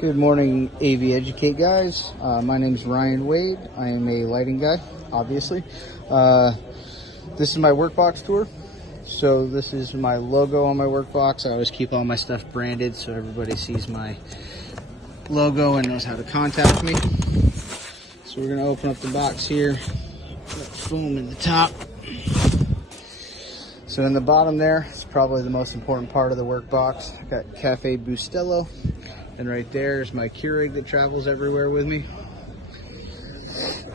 Good morning, AV Educate guys. My name is Ryan Wade. I am a lighting guy, obviously. This is my workbox tour. So this is my logo on my workbox. I always keep all my stuff branded so everybody sees my logo and knows how to contact me. So we're going to open up the box here. Got foam in the top. So in the bottom there, it's probably the most important part of the workbox. I've got Cafe Bustelo. And right there is my Keurig that travels everywhere with me.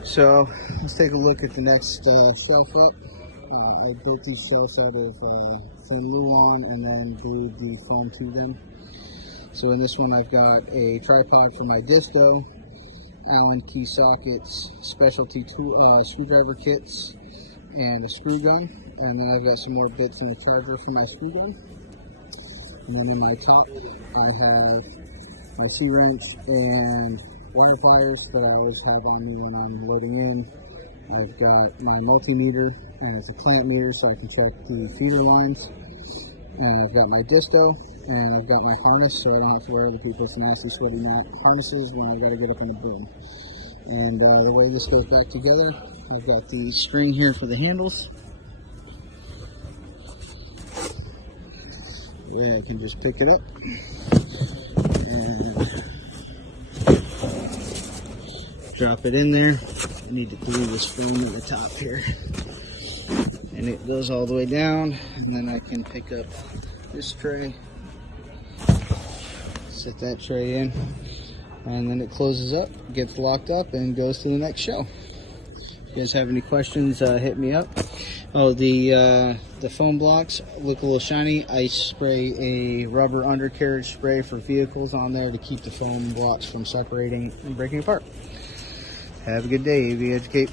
So let's take a look at the next shelf up. I built these shelves out of foam Luan and then glued the foam to them. So in this one I've got a tripod for my disto, Allen key sockets, specialty screwdriver kits, and a screw gun. And then I've got some more bits and a charger for my screw gun. And then on my top I have my C-wrench and wire pliers that I always have on me when I'm loading in. I've got my multimeter, and it's a clamp meter so I can check the feeder lines. And I've got my disto, and I've got my harness so I don't have to wear other people's nasty sweaty harnesses when I gotta get up on the boom. And the way this goes back together, I've got the string here for the handles. Yeah, I can just pick it up. And drop it in there. I need to glue this foam at the top here. And it goes all the way down. And then I can pick up this tray. Set that tray in. And then it closes up, gets locked up, and goes to the next shelf. If you guys have any questions, hit me up. Oh, the foam blocks look a little shiny. I spray a rubber undercarriage spray for vehicles on there to keep the foam blocks from separating and breaking apart. Have a good day, AV Educate.